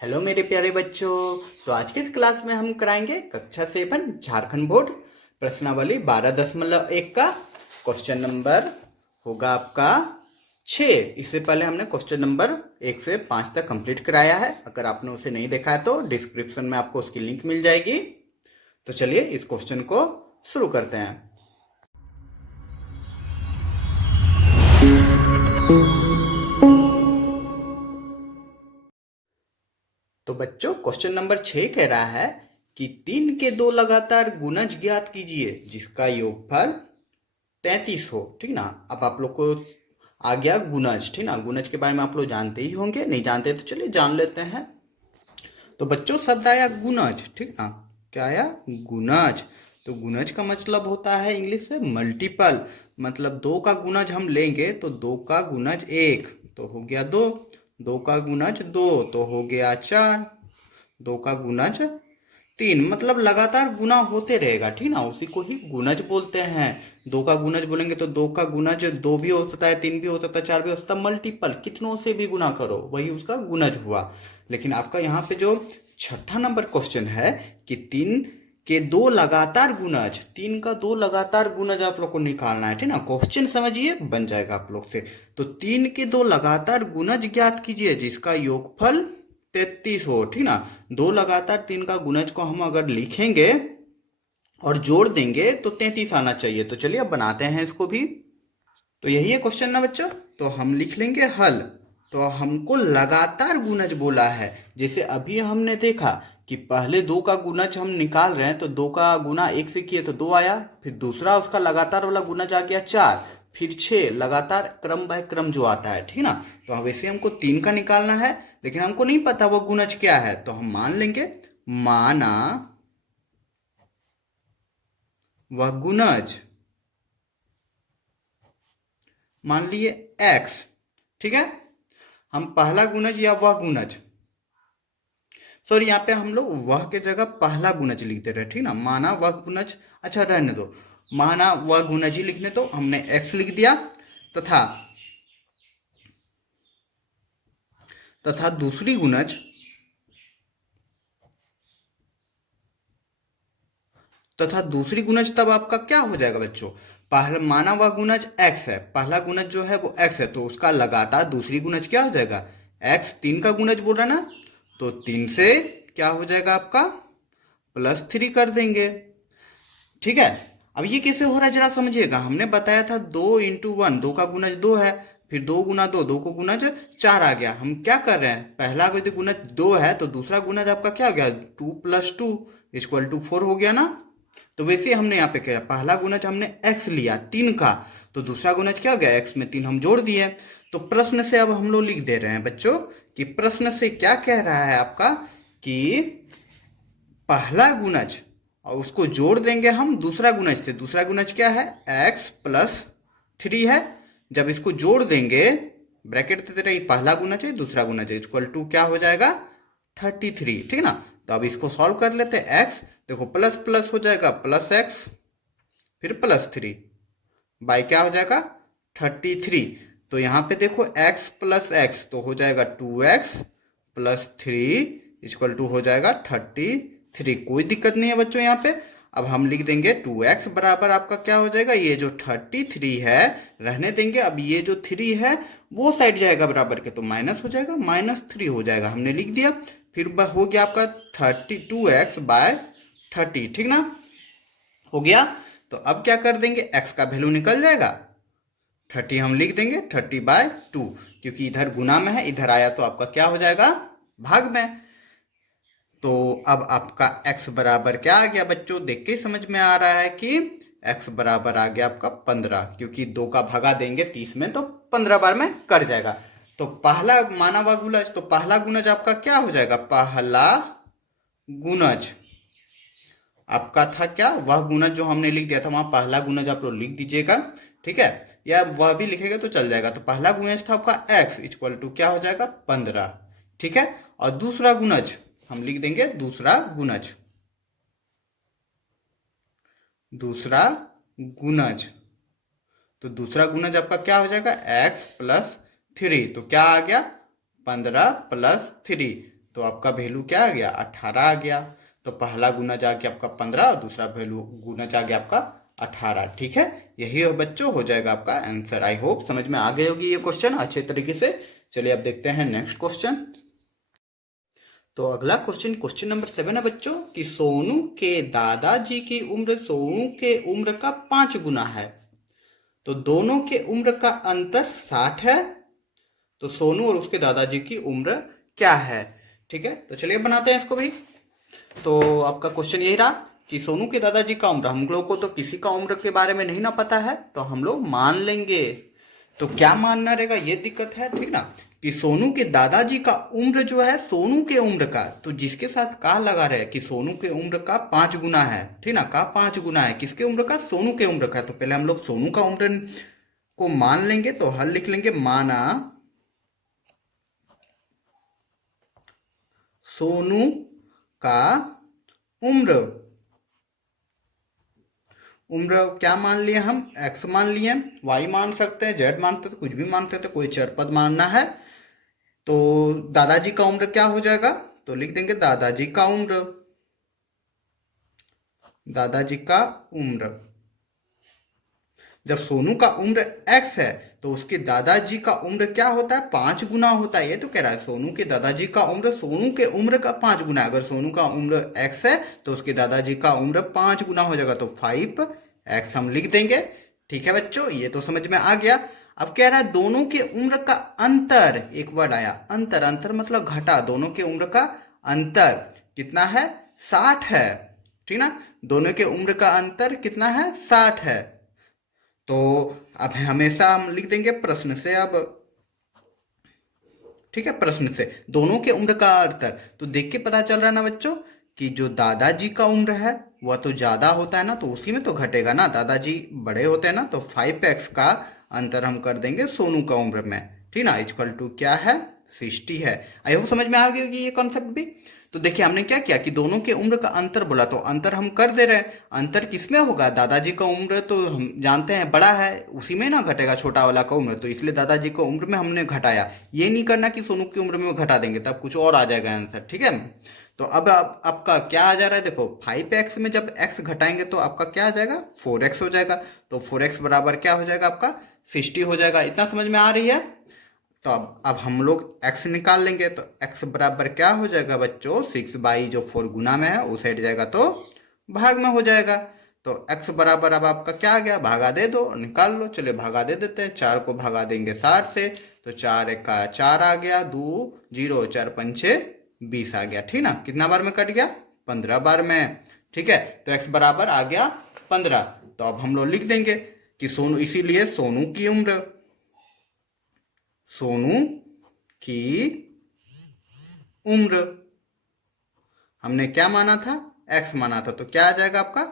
Hello मेरे प्यारे बच्चों। तो आज के इस क्लास में हम कराएंगे कक्षा 7 झारखंड बोर्ड प्रश्नावली 12.1 का क्वेश्चन नंबर होगा आपका 6। इससे पहले हमने क्वेश्चन नंबर 1 से 5 तक कंप्लीट कराया है। अगर आपने उसे नहीं देखा है तो डिस्क्रिप्शन में आपको उसकी लिंक मिल जाएगी। तो चलिए इस क्वेश्चन को शुरू करते हैं। तो बच्चों क्वेश्चन नंबर 6 कह रहा है कि 3 के 2 लगातार गुणज ज्ञात कीजिए जिसका योगफल 33 हो। ठीक ना। अब आप लोग को आ गया गुणज। ठीक ना। गुणज के बारे में आप लोग जानते ही होंगे, नहीं जानते तो चलिए जान लेते हैं। तो बच्चों शब्द आया गुणज। ठीक ना। क्या आया? गुणज। तो गुणज का मतलब होता है इंग्लिश से मल्टीपल। मतलब 2 का गुणज हम लेंगे तो 2 का गुणज 1 तो हो गया 2, 2 का गुणज 2 तो हो गया 4, 2 का गुणज 3। मतलब लगातार गुना होते रहेगा। ठीक ना। उसी को ही गुणज बोलते हैं। 2 का गुणज बोलेंगे तो 2 का गुणज 2 भी हो सकता है, 3 भी हो सकता है, 4 भी हो सकता है। मल्टीपल कितनों से भी गुना करो वही उसका गुणज हुआ। लेकिन आपका यहाँ पे जो छठा नंबर क्वेश्चन है कि 3 के 2 लगातार गुणज, 3 का 2 लगातार गुणज आप लोग को निकालना है। ठीक ना। क्वेश्चन समझिए, बन जाएगा आप लोग से। तो 3 के 2 लगातार गुणज ज्ञात कीजिए जिसका योगफल 33 हो। ठीक ना। 2 लगातार 3 का गुणज को हम अगर लिखेंगे और जोड़ देंगे तो 33 आना चाहिए। तो चलिए अब बनाते हैं इसको भी। तो यही है क्वेश्चन ना बच्चों। तो हम लिख लेंगे हल। तो हमको लगातार गुणज बोला है। जैसे अभी हमने देखा कि पहले 2 का गुणज हम निकाल रहे हैं तो 2 का गुना 1 से किए तो 2 आया, फिर दूसरा उसका लगातार वाला गुणज आ गया 4, फिर 6, लगातार क्रम बाय क्रम जो आता है। ठीक ना। तो अब वैसे हमको 3 का निकालना है लेकिन हमको नहीं पता वो गुणज क्या है। तो हम मान लेंगे माना वह गुणज, मान लिए x। ठीक है। हम पहला गुणज या वह गुणज, सॉरी यहाँ पे हम लोग वह के जगह पहला गुणज लिख दे रहे हैं। ठीक ना। माना वह गुणज, अच्छा रहने दो, माना वह गुणज ही लिखने दो। हमने x लिख दिया तथा तथा दूसरी गुणज, तथा दूसरी गुणज तब आपका क्या हो जाएगा बच्चों? पहला माना हुआ गुणज x है, पहला गुणज जो है वो x है तो उसका लगातार दूसरी गुणज क्या हो जाएगा? x। 3 का गुणज बोल रहा ना, तो 3 से क्या हो जाएगा आपका +3 कर देंगे। ठीक है। अब ये कैसे हो रहा है जरा समझिएगा। हमने बताया था 2 इंटू 1, 2 का गुणज 2 है, फिर 2 गुना 2, 2 को गुणज 4 आ गया। हम क्या कर रहे हैं, पहला यदि गुणज 2 है तो दूसरा गुणज आपका क्या हो गया? 2 + 2 = 4 हो गया ना। तो वैसे हमने यहाँ पे कह पहला गुणज हमने x लिया 3 का, तो दूसरा गुणज क्या हो गया? x में 3 हम जोड़ दिए। तो प्रश्न से अब हम लोग लिख दे रहे हैं बच्चों कि प्रश्न से क्या कह रहा है आपका कि पहला गुणज और उसको जोड़ देंगे हम दूसरा गुणज से। दूसरा गुणज क्या है? x + 3 है। जब इसको जोड़ देंगे, ब्रैकेट देते रहे, पहला गुणज है दूसरा गुणज है, = क्या हो जाएगा? 33। ठीक ना। तो अब इसको सॉल्व कर लेते हैं। x देखो प्लस प्लस हो जाएगा +x, फिर +3 बाई क्या हो जाएगा? 33। तो यहाँ पे देखो x + x तो हो जाएगा 2x + 3 = हो जाएगा 33। कोई दिक्कत नहीं है बच्चों यहाँ पे। अब हम लिख देंगे 2x बराबर आपका क्या हो जाएगा? ये जो 33 है रहने देंगे। अब ये जो 3 है वो साइड जाएगा बराबर के, तो माइनस हो जाएगा, -3 हो जाएगा। हमने लिख दिया। फिर हो गया आपका 32x/30। ठीक ना। हो गया। तो अब क्या कर देंगे, x का वैल्यू निकल जाएगा। 30 हम लिख देंगे 30/2, क्योंकि इधर गुना में है, इधर आया तो आपका क्या हो जाएगा? भाग में। तो अब आपका x बराबर क्या आ गया बच्चों? देख के समझ में आ रहा है कि x बराबर आ गया आपका 15, क्योंकि 2 का भगा देंगे 30 में तो 15 बार में कर जाएगा। तो पहला माना हुआ गुणज, तो पहला गुणज आपका क्या हो जाएगा? पहला गुणज आपका था क्या? वह गुणज जो हमने लिख दिया था वहां पहला गुणज आप लोग लिख दीजिएगा। ठीक है। या वह भी लिखेगा तो चल जाएगा। तो पहला गुणज था आपका x = क्या हो जाएगा? 15। ठीक है। और दूसरा गुणज हम लिख देंगे, दूसरा गुणज, दूसरा गुणज। तो दूसरा गुणज आपका क्या हो जाएगा? x + 3। तो क्या आ गया? 15 + 3। तो आपका वैल्यू क्या आ गया, 18 आ गया। तो पहला गुणज आ गया आपका 15 और दूसरा वैल्यू गुणज आ गया आपका 18। ठीक है, यही हो बच्चों हो जाएगा आपका आंसर। आई होप समझ में आ गई होगी ये क्वेश्चन अच्छे तरीके से। चलिए अब देखते हैं नेक्स्ट क्वेश्चन। तो अगला क्वेश्चन, क्वेश्चन नंबर 7 है बच्चों कि सोनू के दादाजी की उम्र सोनू के उम्र का 5 गुना है, तो दोनों के उम्र का अंतर 60 है, तो सोनू और उसके दादाजी की उम्र क्या है। ठीक है, तो चलिए बनाते हैं इसको भी। तो आपका क्वेश्चन यही रहा कि सोनू के दादाजी का उम्र, हम लोग को तो किसी का उम्र के बारे में नहीं ना पता है, तो हम लोग मान लेंगे। तो क्या मानना रहेगा, ये दिक्कत है, ठीक ना, कि सोनू के दादाजी का उम्र जो है सोनू के उम्र का, तो जिसके साथ का लगा रहे कि सोनू के उम्र का 5 गुना है, ठीक ना, का 5 गुना है किसके उम्र का, सोनू के उम्र का। तो पहले हम लोग सोनू का उम्र को मान लेंगे, तो हल लिख लेंगे, माना सोनू का उम्र, उम्र क्या मान लिए हम, x मान लिए, y मान सकते हैं, z मान सकते हैं, कुछ भी मान सकते हैं, कोई चर पद मानना है। तो दादाजी का उम्र क्या हो जाएगा, तो लिख देंगे दादाजी का उम्र, दादाजी का उम्र। जब सोनू का उम्र x है तो उसके दादाजी का उम्र क्या होता है, 5 गुना होता है। ये तो कह रहा है सोनू के दादाजी का उम्र सोनू के उम्र का 5 गुना है। अगर सोनू का उम्र x है तो उसके दादाजी का उम्र 5 गुना हो जाएगा, तो 5x हम लिख देंगे। ठीक है बच्चों, ये तो समझ में आ गया। अब कह रहा है दोनों के उम्र का अंतर, एक वर्ड आया अंतर, अंतर मतलब घटा, दोनों के उम्र का अंतर कितना है, 60 है, ठीक ना, दोनों के उम्र का अंतर कितना है, 60 है। तो अब हमेशा हम लिख देंगे प्रश्न से, अब ठीक है, प्रश्न से दोनों के उम्र का अंतर, तो देख के पता चल रहा है ना बच्चों कि जो दादाजी का उम्र है वह तो ज्यादा होता है ना, तो उसी में तो घटेगा ना, दादाजी बड़े होते हैं ना, तो 5x का अंतर हम कर देंगे सोनू का उम्र में, ठीक ना, इक्वल टू क्या है, 60 है। आई होप समझ में आ गई होगी ये कॉन्सेप्ट भी। तो देखिए हमने क्या किया कि दोनों के उम्र का अंतर बोला, तो अंतर हम कर दे रहे हैं। अंतर किसमें होगा, दादाजी का उम्र तो हम जानते हैं बड़ा है, उसी में ना घटेगा छोटा वाला का उम्र, तो इसलिए दादाजी का उम्र में हमने घटाया। ये नहीं करना कि सोनू की उम्र में घटा देंगे, तब कुछ और आ जाएगा आंसर। ठीक है, तो अब आपका क्या आ जा रहा है, देखो 5x में जब x घटाएंगे तो आपका क्या आ जाएगा, 4x हो जाएगा। तो 4x बराबर क्या हो जाएगा आपका, 60 हो जाएगा। इतना समझ में आ रही है। तो अब हम लोग x निकाल लेंगे, तो x बराबर क्या हो जाएगा बच्चों, 6/, जो 4 गुना में है उस हट जाएगा तो भाग में हो जाएगा। तो x बराबर अब आपका क्या आ गया, भागा दे दो, निकाल लो। चलिए भागा दे देते हैं, 4 को भागा देंगे 60 से, तो 4 1 का 4 आ गया, 2 0 4 5 6 20 आ गया, ठीक ना, कितना बार में कट गया, 15 बार में। ठीक है, तो x बराबर आ गया 15। तो अब हम लोग लिख देंगे कि सोनू, इसीलिए सोनू की उम्र, सोनू की उम्र हमने क्या माना था, x माना था, तो क्या आ जाएगा आपका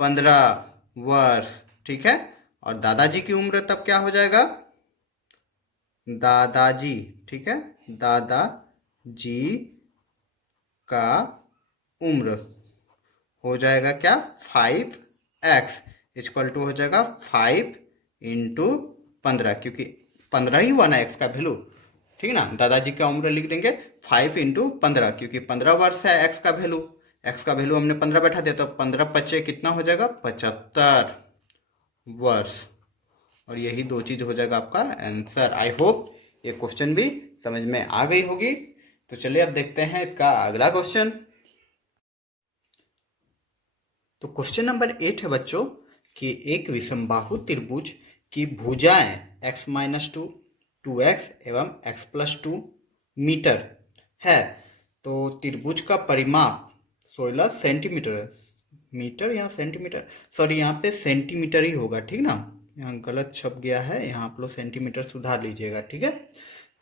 15 वर्ष। ठीक है, और दादाजी की उम्र तब क्या हो जाएगा, दादाजी, ठीक है, दादाजी का उम्र हो जाएगा क्या, 5x इक्वल टू हो जाएगा 5 इंटू 15, क्योंकि 15 ही हुआ ना x का वैल्यू, ठीक ना। दादाजी का उम्र लिख देंगे 5 इंटू 15, क्योंकि 15 वर्ष है x का वैल्यू, x का वैल्यू हमने 15 बैठा दिया, तो 15 पच्चे कितना हो जाएगा, 75 वर्ष। और यही दो चीज हो जाएगा आपका आंसर। आई होप ये क्वेश्चन भी समझ में आ गई होगी। तो चलिए अब देखते हैं इसका अगला क्वेश्चन। तो क्वेश्चन नंबर 8 है बच्चों कि एक विषमबाहु त्रिभुज की भुजाएं x-2, 2x एवं x+2 मीटर है, तो त्रिभुज का परिमाप 16 सेंटीमीटर है। मीटर यहाँ सेंटीमीटर, सॉरी यहाँ पे सेंटीमीटर ही होगा, ठीक ना, यहाँ गलत छप गया है, यहाँ आप लोग सेंटीमीटर सुधार लीजिएगा। ठीक है,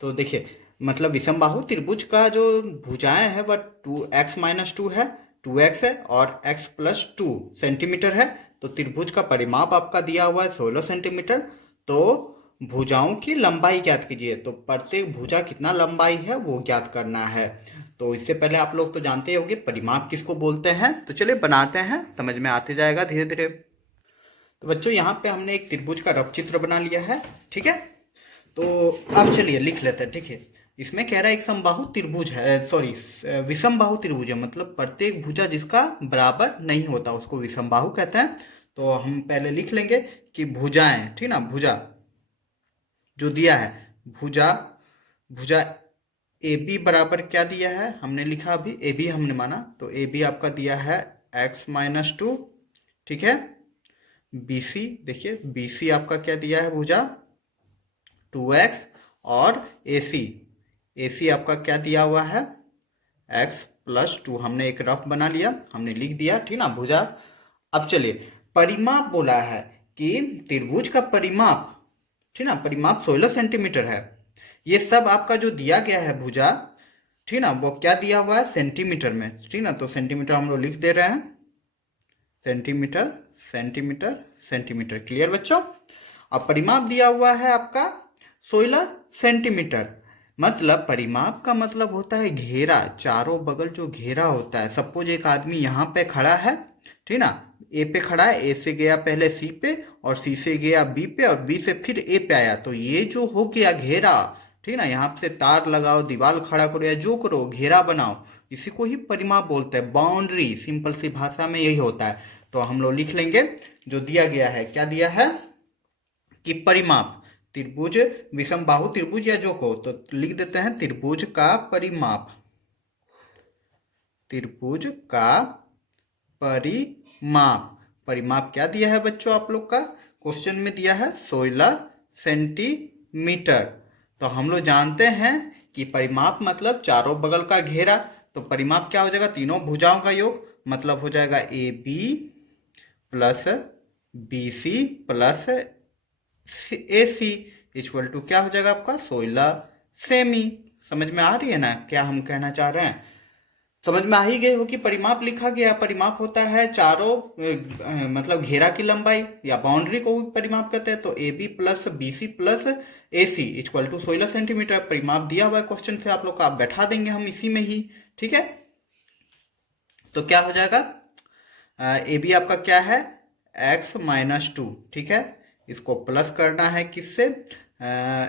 तो देखिए मतलब विषमबाहु त्रिभुज का जो भुजाएं है वह 2x-2 है, 2x है और x+2 सेंटीमीटर है। तो त्रिभुज का परिमाप आपका दिया हुआ है 16 सेंटीमीटर। तो भुजाओं की लंबाई ज्ञात कीजिए, तो प्रत्येक भुजा कितना लंबाई है वो ज्ञात करना है। तो इससे पहले आप लोग तो जानते होंगे परिमाप किसको बोलते हैं, तो चलिए बनाते हैं, समझ में आते जाएगा धीरे धीरे। तो बच्चों यहाँ पे हमने एक त्रिभुज का रफ चित्र बना लिया है, ठीक है। तो अब चलिए लिख लेते हैं। ठीक है, इसमें कह रहा है एक समबाहु त्रिभुज है, सॉरी विषमबाहु त्रिभुज है, मतलब प्रत्येक भुजा जिसका बराबर नहीं होता उसको विषमबाहु कहते हैं। तो हम पहले लिख लेंगे कि भुजाएं, ठीक ना, भुजा जो दिया है, भुजा भुजा ए बी बराबर क्या दिया है, हमने लिखा अभी ए बी हमने माना, तो ए बी आपका दिया है x-2, ठीक है। बी सी देखिए, बी सी आपका क्या दिया है भुजा 2x, और ए सी आपका क्या दिया हुआ है x+2। हमने एक रफ बना लिया, हमने लिख दिया, ठीक ना, भुजा। अब चलिए परिमाप बोला है कि त्रिभुज का परिमाप, ठीक ना, परिमाप 16 सेंटीमीटर है। ये सब आपका जो दिया गया है भुजा, ठीक ना, वो क्या दिया हुआ है सेंटीमीटर में, ठीक ना, तो सेंटीमीटर हम लोग लिख दे रहे हैं, सेंटीमीटर सेंटीमीटर सेंटीमीटर। क्लियर बच्चों। अब परिमाप दिया हुआ है आपका 16 सेंटीमीटर, मतलब परिमाप का मतलब होता है घेरा, चारों बगल जो घेरा होता है। सपोज एक आदमी यहाँ पे खड़ा है, ठीक ना, ए पे खड़ा है, ए से गया पहले सी पे, और सी से गया बी पे, और बी से फिर ए पे आया, तो ये जो हो गया घेरा, ठीक ना, यहाँ से तार लगाओ, दीवार खड़ा करो या जो करो, घेरा बनाओ, इसी को ही परिमाप बोलते हैं, बाउंड्री, सिंपल सी भाषा में यही होता है। तो हम लोग लिख लेंगे जो दिया गया है, क्या दिया है कि परिमाप त्रिभुज विषमबाहु त्रिभुज या जो को, तो लिख देते हैं त्रिभुज का परिमाप, त्रिभुज का परिमाप। परिमाप क्या दिया है बच्चों आप लोग का, क्वेश्चन में दिया है 16 सेंटीमीटर। तो हम लोग जानते हैं कि परिमाप मतलब चारों बगल का घेरा, तो परिमाप क्या हो जाएगा, तीनों भुजाओं का योग, मतलब हो जाएगा A B plus B C plus A C equal to क्या हो जाएगा आपका 16 सेमी। समझ में आ रही है ना क्या हम कहना चाह रहे हैं, समझ में आ ही गए हो कि परिमाप लिखा गया, परिमाप होता है चारों मतलब घेरा की लंबाई या बाउंड्री को भी परिमाप कहते हैं। तो A B plus B C plus A C equal to 16 centimetre परिमाप दिया हुआ है क्वेश्चन से, आप लोग का आप बैठा देंगे हम इसी में ही, ठीक है। तो क्या हो जाएगा, ए बी आपका क्या है x-2, ठीक है, इसको प्लस करना है किससे,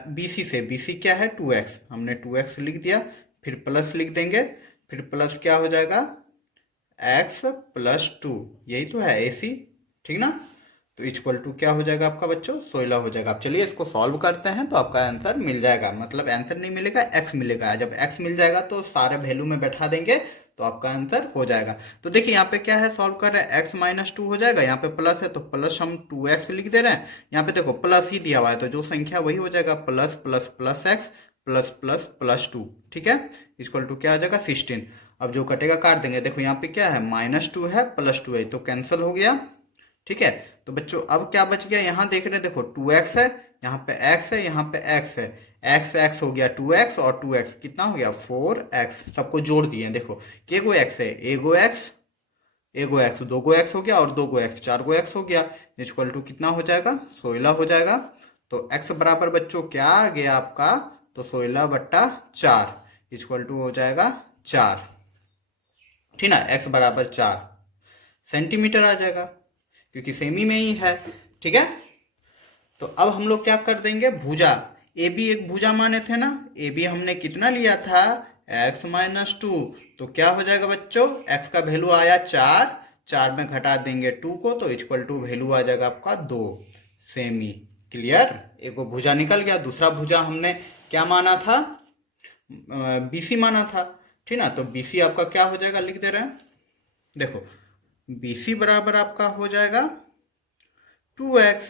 बी सी से, बी सी क्या है 2x, हमने 2x लिख दिया, फिर प्लस लिख देंगे, फिर प्लस क्या हो जाएगा x+2, यही तो है ए सी, ठीक ना। तो इक्वल टू क्या हो जाएगा आपका बच्चों 16 हो जाएगा। अब चलिए इसको सॉल्व करते हैं तो आपका आंसर मिल जाएगा, मतलब आंसर नहीं मिलेगा x मिलेगा, जब x मिल जाएगा तो सारे वैल्यू में बैठा देंगे तो आपका आंसर हो जाएगा। तो देखिए यहाँ पे क्या है, सॉल्व कर रहे हैं x-2 हो जाएगा, यहाँ पे प्लस है तो प्लस हम 2x लिख दे रहे हैं, यहाँ पे देखो प्लस ही दिया हुआ है तो जो संख्या वही हो जाएगा plus plus plus x plus plus plus 2, ठीक है, इक्वल टू क्या हो जाएगा 16। अब जो कटेगा काट देंगे, देखो यहाँ पे क्या है -2 है +2 है तो कैंसिल हो गया, ठीक है। तो बच्चों अब क्या बच गया, यहाँ देख रहे हैं, देखो 2x है, यहाँ पे x है, यहाँ पे x है, x हो गया 2x और 2x कितना हो गया 4x, सबको जोड़ दिए, देखो के गो x है, एगो x, दो गो x हो गया, और दो गो x, चार गो x हो गया, इक्वल टू कितना हो जाएगा 16 हो जाएगा। तो x बराबर बच्चों क्या आ गया आपका, तो 16/4 इक्वल टू हो जाएगा 4, ठीक ना, x बराबर 4 सेंटीमीटर आ जाएगा क्योंकि सेमी में ही है, ठीक है। तो अब हम लोग क्या कर देंगे, भुजा ए बी एक भुजा माने थे ना, ए बी हमने कितना लिया था x-2, तो क्या हो जाएगा बच्चों, x का वैल्यू आया 4, 4 में घटा देंगे 2 को तो इक्वल टू वैल्यू आ जाएगा आपका 2 सेमी। क्लियर, एक वो भुजा निकल गया, दूसरा भुजा हमने क्या माना था, बी सी माना था, ठीक ना। तो बी सी आपका क्या हो जाएगा, लिख दे रहे हैं, देखो बी सी बराबर आपका हो जाएगा 2x,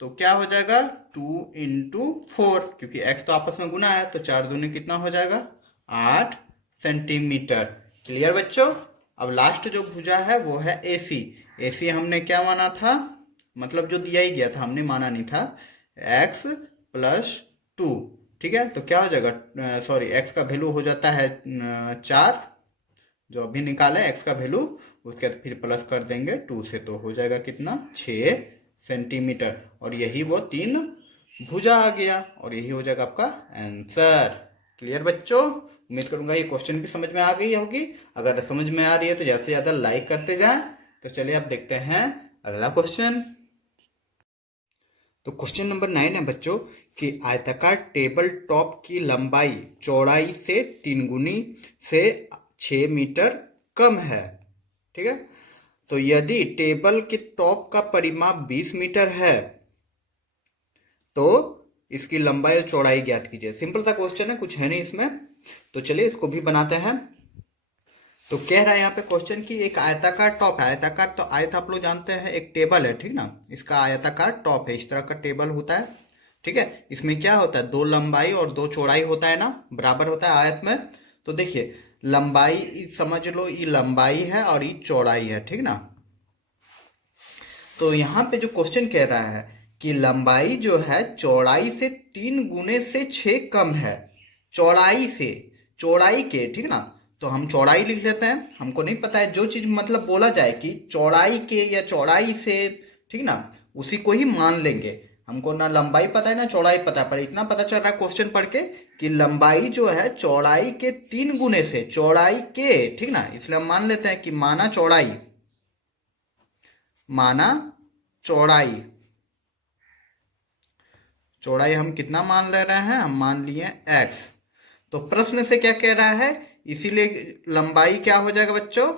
तो क्या हो जाएगा 2 × 4, क्योंकि x तो आपस में गुना है तो 4 दूनी कितना हो जाएगा 8 सेंटीमीटर। क्लियर बच्चों। अब लास्ट जो भुजा है वो है ए सी, ए सी हमने क्या माना था, मतलब जो दिया ही गया था, हमने माना नहीं था, x+2, ठीक है। तो क्या हो जाएगा, सॉरी x का वैल्यू हो जाता है 4, जो अभी निकाले x का वैल्यू, उसके बाद फिर प्लस कर देंगे 2 से, तो हो जाएगा कितना 6 सेंटीमीटर, और यही वो 3 भुजा आ गया, और यही हो जाएगा आपका आंसर। क्लियर बच्चों, उम्मीद करूंगा ये क्वेश्चन भी समझ में आ गई होगी, अगर समझ में आ रही है तो ज़्यादा से ज़्यादा लाइक करते जाएं। तो चलिए अब देखते हैं अगला क्वेश्चन। तो क्वेश्चन नंबर 9 है बच्चों कि आयताकार टेबल टॉप की लंबाई चौड़ाई से 3 गुनी से 6 मीटर कम है। ठीक है, तो यदि टेबल के टॉप का परिमाप 20 मीटर है तो इसकी लंबाई और चौड़ाई ज्ञात कीजिए। सिंपल सा क्वेश्चन है, कुछ है नहीं इसमें, तो चलिए इसको भी बनाते हैं। तो कह रहा है यहाँ पे क्वेश्चन की एक आयताकार टॉप है। आयताकार तो आयत आप लोग जानते हैं एक टेबल है, ठीक ना, इसका आयताकार टॉप है, इस तरह का टेबल होता है। ठीक है, इसमें क्या होता है, 2 लंबाई और 2 चौड़ाई होता है ना, बराबर होता है आयत में। तो देखिए लंबाई समझ लो ये लंबाई है और ये चौड़ाई है, ठीक ना। तो यहाँ पे जो क्वेश्चन कह रहा है कि लंबाई जो है चौड़ाई से 3 गुने से 6 कम है। चौड़ाई से, चौड़ाई के, ठीक ना, तो हम चौड़ाई लिख लेते हैं। हमको नहीं पता है, जो चीज मतलब बोला जाए कि चौड़ाई के या चौड़ाई से, ठीक ना, उसी को ही मान लेंगे। हमको ना लंबाई पता है ना चौड़ाई पता है, पर इतना पता चल रहा है क्वेश्चन पढ़ के कि लंबाई जो है चौड़ाई के 3 गुने से, चौड़ाई के, ठीक ना, इसलिए हम मान लेते हैं कि माना चौड़ाई, माना चौड़ाई, चौड़ाई हम कितना मान ले रहे हैं, हम मान लिए x। तो प्रश्न से क्या कह रहा है, इसीलिए लंबाई क्या हो जाएगा बच्चों,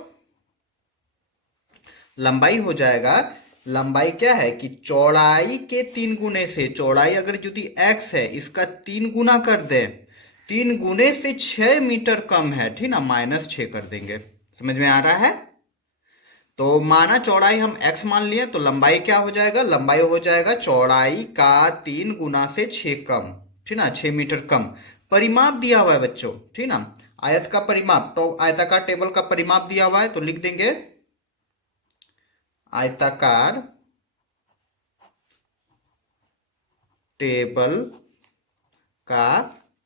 लंबाई हो जाएगा, लंबाई क्या है कि चौड़ाई के 3 गुने से, चौड़ाई अगर यदि x है इसका 3 गुना कर दें, 3 गुने से 6 मीटर कम है, ठीक ना, -6 कर देंगे। समझ में आ रहा है। तो माना चौड़ाई हम x मान लिए, तो लंबाई क्या हो जाएगा, लंबाई हो जाएगा चौड़ाई का 3 गुना से 6 कम, ठीक ना, 6 मीटर कम। परिमाप दिया हुआ है बच्चों, ठीक ना, आयत का परिमाप, तो आयताकार टेबल का परिमाप दिया हुआ है, तो लिख देंगे आयताकार टेबल का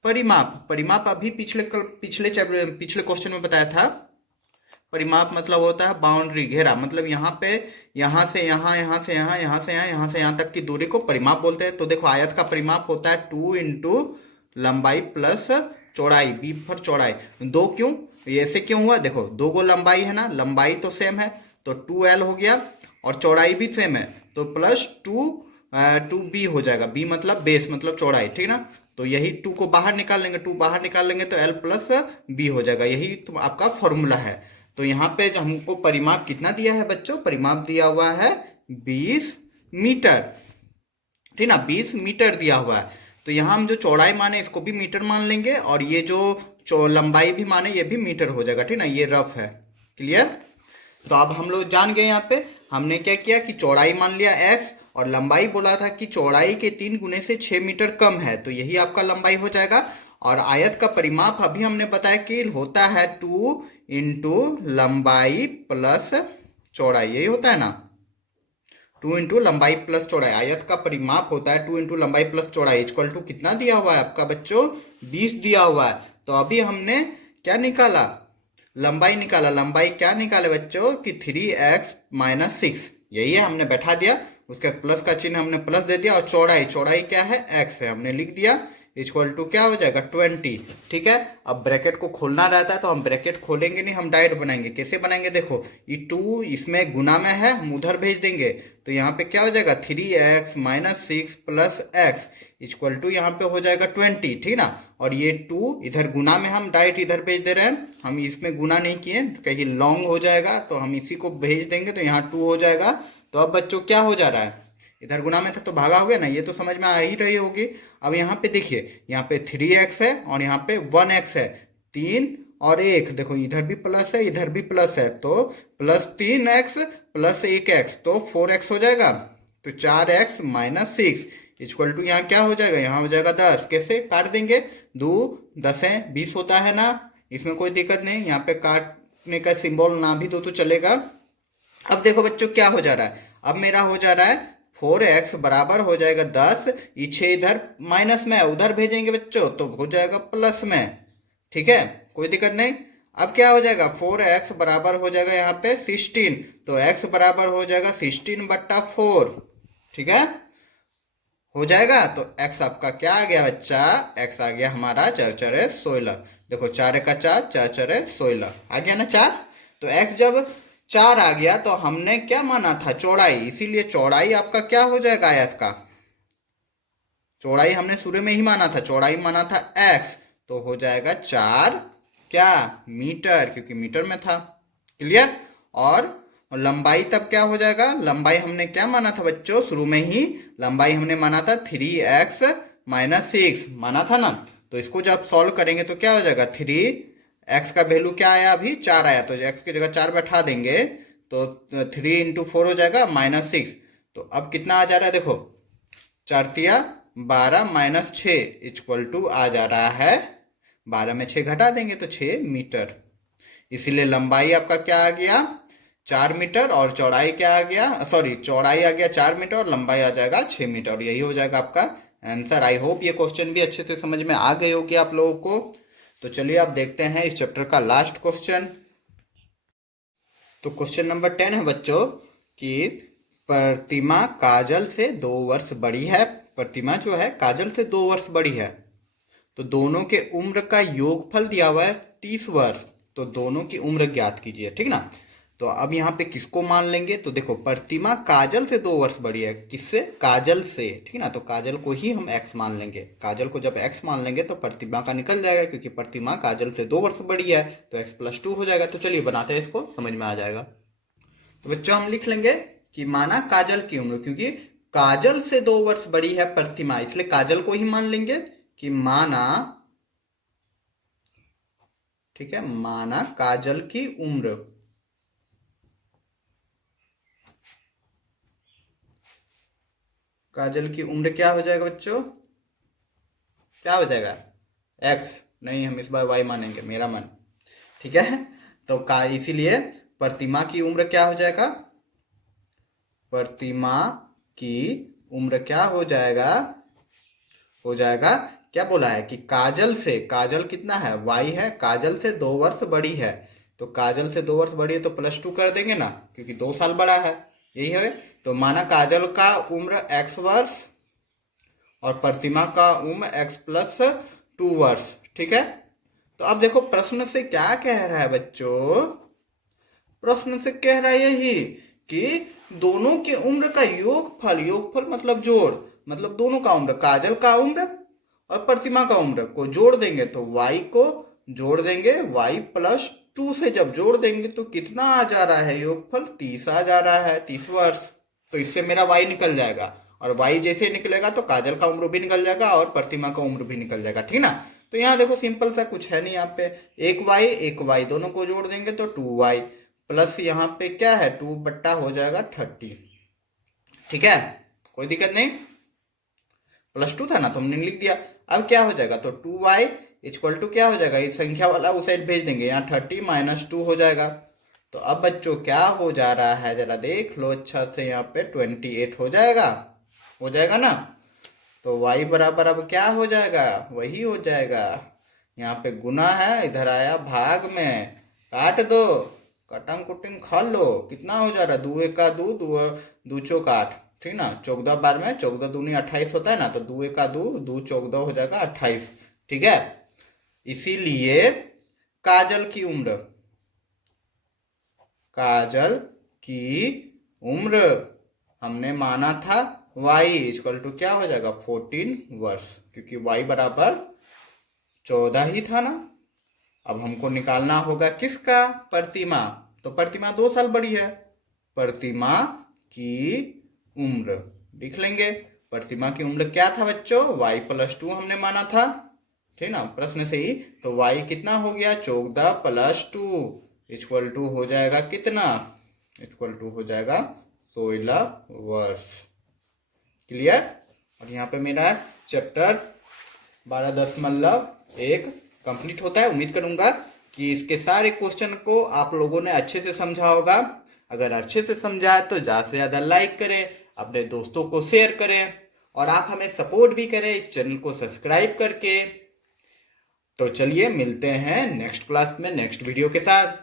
परिमाप। परिमाप अभी पिछले क्वेश्चन में बताया था। परिमाप मतलब होता है बाउंड्री, घेरा, मतलब यहाँ पे, यहाँ से यहाँ, यहाँ से यहाँ, यहाँ से यहाँ, यहाँ से यहाँ तक की दूरी को परिमाप बोलते हैं। तो देखो आयत का परिमाप होता है 2 इंटू लंबाई प्लस चौड़ाई, बी फॉर चौड़ाई। 2 क्यों, ये ऐसे क्यों हुआ, देखो 2 गो लंबाई है ना, लंबाई तो सेम है तो 2l हो गया, और चौड़ाई भी सेम है तो प्लस 2b हो जाएगा। b मतलब बेस, मतलब चौड़ाई, ठीक ना। तो यही 2 को बाहर निकाल लेंगे, 2 बाहर निकाल लेंगे तो l प्लस b हो जाएगा, यही तो आपका फॉर्मूला है। तो यहाँ पे हमको परिमाप कितना दिया है बच्चों, परिमाप दिया हुआ है 20 मीटर, ठीक ना, 20 मीटर दिया हुआ है। तो यहाँ हम जो चौड़ाई माने इसको भी मीटर मान लेंगे, और ये जो लंबाई भी माने ये भी मीटर हो जाएगा, ठीक ना, ये रफ है। क्लियर। तो अब हम लोग जान गए, यहाँ पे हमने क्या किया कि चौड़ाई मान लिया x, और लंबाई बोला था कि चौड़ाई के 3 गुने से 6 मीटर कम है, तो यही आपका लंबाई हो जाएगा। और आयत का परिमाप अभी हमने बताया कि होता है 2 इंटू लंबाई प्लस चौड़ाई, यही होता है ना, 2 इंटू लंबाई प्लस चौड़ाई। आयत का परिमाप होता है 2 इंटू लंबाई प्लस चौड़ाई, इक्वल टू कितना दिया हुआ है आपका बच्चों, 20 दिया हुआ है। तो अभी हमने क्या निकाला, लंबाई निकाला। लंबाई क्या निकाले बच्चों कि 3x - 6, यही है, हमने बैठा दिया, उसके प्लस का चिन्ह हमने प्लस दे दिया, और चौड़ाई, चौड़ाई क्या है x है, हमने लिख दिया, इक्वल टू क्या हो जाएगा 20। ठीक है, अब ब्रैकेट को खोलना रहता है तो हम ब्रैकेट खोलेंगे नहीं, हम डायरेक्ट बनाएंगे। कैसे बनाएंगे, देखो ये 2 इसमें गुना में है, हम उधर भेज देंगे, तो यहाँ पे क्या हो जाएगा 3x - 6 plus x equal to यहाँ पे हो जाएगा 20, ठीक ना। और ये 2 इधर गुना में, हम डायरेक्ट इधर भेज दे रहे हैं, हम इसमें गुना नहीं किए, कहीं लॉन्ग हो जाएगा तो हम इसी को भेज देंगे, तो यहाँ 2 हो जाएगा। तो अब बच्चों क्या हो जा रहा है, इधर गुना में था तो भागा हो गया ना, ये तो समझ में आ ही रही होगी। अब यहाँ पे देखिए, यहाँ पे 3x है और यहाँ पे 1x है, 3 और 1, देखो इधर भी प्लस है इधर भी प्लस है, तो प्लस 3x प्लस 1x, तो 4x हो जाएगा। तो 4x - 6 इक्वल टू यहाँ क्या हो जाएगा, यहाँ हो जाएगा 10। कैसे काट देंगे, 2 10 20 होता है ना, इसमें कोई दिक्कत नहीं, यहाँ पे काटने का सिंबल ना भी दो तो चलेगा। अब देखो बच्चों क्या हो जा रहा है, अब मेरा हो जा रहा है 4x बराबर हो जाएगा 10, ये 6 इधर माइनस में उधर भेजेंगे बच्चों तो हो जाएगा प्लस में, ठीक है, कोई दिक्कत नहीं। अब क्या हो जाएगा, 4x बराबर हो जाएगा यहाँ पे 16, तो x बराबर हो जाएगा 16/4, ठीक है, हो जाएगा। तो x आपका क्या आ गया बच्चा, x आ गया हमारा 4 4 16, देखो 4 का 4 4 4 16 आ गया ना 4। तो x जब 4 आ गया तो हमने क्या माना था, चौड़ाई, इसीलिए चौड़ाई आपका क्या हो जाएगा आयत का, चौड़ाई हमने शुरू में ही माना था, चौड़ाई माना था x, तो हो जाएगा 4 क्या मीटर, क्योंकि मीटर में था। क्लियर। और लंबाई तब क्या हो जाएगा, लंबाई हमने क्या माना था बच्चों, शुरू में ही लंबाई हमने माना था 3x - 6 माना था ना। तो इसको जब सॉल्व करेंगे तो क्या हो जाएगा, 3x का वैल्यू क्या आया, अभी 4 आया, तो x की जगह 4 बैठा देंगे तो 3 × 4 हो जाएगा -6। तो अब कितना आ जा रहा है, देखो 4 तिया 12 - 6 = आ जा रहा है 12 में 6 घटा देंगे तो 6 मीटर। इसीलिए लंबाई आपका क्या आ गया 4 मीटर, और चौड़ाई क्या आ गया, सॉरी चौड़ाई आ गया 4 मीटर और लंबाई आ जाएगा 6 मीटर, और यही हो जाएगा आपका आंसर। आई होप ये क्वेश्चन भी अच्छे से समझ में आ गए होगी आप लोगों को। तो चलिए आप देखते हैं इस चैप्टर का लास्ट क्वेश्चन। तो क्वेश्चन नंबर 10 है बच्चों कि प्रतिमा काजल से 2 वर्ष बड़ी है। प्रतिमा जो है काजल से 2 वर्ष बड़ी है, तो दोनों के उम्र का योगफल दिया हुआ है 30 वर्ष। तो दोनों की उम्र ज्ञात कीजिए, ठीक ना। तो अब यहाँ पे किसको मान लेंगे, तो देखो प्रतिमा काजल से 2 वर्ष बड़ी है, किससे, काजल से, ठीक ना। तो काजल को ही हम x मान लेंगे, काजल को जब x मान लेंगे तो प्रतिमा का निकल जाएगा, क्योंकि प्रतिमा काजल से 2 वर्ष बड़ी है तो x + 2 हो जाएगा। तो चलिए बनाते हैं, इसको समझ में आ जाएगा। तो बच्चों हम लिख लेंगे कि माना काजल की उम्र, क्योंकि काजल से 2 वर्ष बड़ी है प्रतिमा, इसलिए काजल को ही मान लेंगे कि माना, ठीक है, माना काजल की उम्र, काजल की उम्र क्या हो जाएगा बच्चों, क्या हो जाएगा x, नहीं हम इस बार y मानेंगे, मेरा मन, ठीक है। तो का इसीलिए प्रतिमा की उम्र क्या हो जाएगा, प्रतिमा की उम्र क्या हो जाएगा, हो जाएगा क्या बोला है कि काजल से, काजल कितना है y है, काजल से 2 वर्ष बड़ी है, तो काजल से 2 वर्ष बड़ी है तो +2 कर देंगे ना, क्योंकि 2 साल बड़ा है, यही है। तो माना काजल का उम्र x वर्ष और प्रतिमा का उम्र x + 2 वर्ष, ठीक है। तो अब देखो प्रश्न से क्या कह रहा है बच्चों, प्रश्न से कह रहा है यही कि दोनों के उम्र का योगफल, योगफल मतलब जोड़, मतलब दोनों का उम्र, काजल का उम्र और प्रतिमा का उम्र को जोड़ देंगे तो y को जोड़ देंगे, y + 2 से जब जोड़ देंगे तो कितना आ जा रहा है योगफल, 30 आ जा रहा है, 30 वर्ष। तो इससे मेरा y निकल जाएगा, और y जैसे निकलेगा तो काजल का उम्र भी निकल जाएगा और प्रतिमा का उम्र भी निकल जाएगा, ठीक ना। तो यहाँ देखो सिंपल सा, कुछ है नहीं यहाँ पे, एक y दोनों को जोड़ देंगे तो 2y प्लस यहाँ पे क्या है 2 बट्टा हो जाएगा 30, ठीक है, कोई दिक्कत नहीं, +2 था ना तो हमने लिख दिया। अब क्या हो जाएगा, तो 2y = क्या हो जाएगा, इस संख्या वाला उस साइड भेज देंगे, यहाँ 30 - 2 हो जाएगा। तो अब बच्चों क्या हो जा रहा है जरा देख लो अच्छा से, यहाँ पे 28 हो जाएगा, हो जाएगा ना। तो y बराबर अब क्या हो जाएगा, वही हो जाएगा, यहाँ पे गुना है, इधर आया भाग में, काट दो, कटंग कुटिंग खा लो, कितना हो जा रहा है, 2 × 1 = 2, 2 × 4 = 8, ठीक ना, 14 बार में 14 दूनी 28 होता है ना, तो 2 × 1 = 2, 2 × 14 हो जाएगा 28, ठीक है। इसीलिए काजल की उम्र, काजल की उम्र हमने माना था y = क्या हो जाएगा 14 वर्ष, क्योंकि y बराबर 14 ही था ना। अब हमको निकालना होगा किसका, प्रतिमा, तो प्रतिमा 2 साल बड़ी है, प्रतिमा की उम्र लिख लेंगे। प्रतिमा की उम्र क्या था बच्चों, y + 2 हमने माना था, ठीक ना, प्रश्न से ही। तो y कितना हो गया 14 + 2 = हो जाएगा कितना, = हो जाएगा 16 वर्ष। क्लियर। और यहाँ पे मेरा चैप्टर 12.1 कंप्लीट होता है। उम्मीद करूंगा कि इसके सारे क्वेश्चन को आप लोगों ने अच्छे से समझा होगा। अगर अच्छे से समझा है तो ज़्यादा से ज़्यादा लाइक करें, अपने दोस्तों को शेयर करें, और आप हमें सपोर्ट भी करें इस चैनल को सब्सक्राइब करके। तो चलिए मिलते हैं नेक्स्ट क्लास में नेक्स्ट वीडियो के साथ।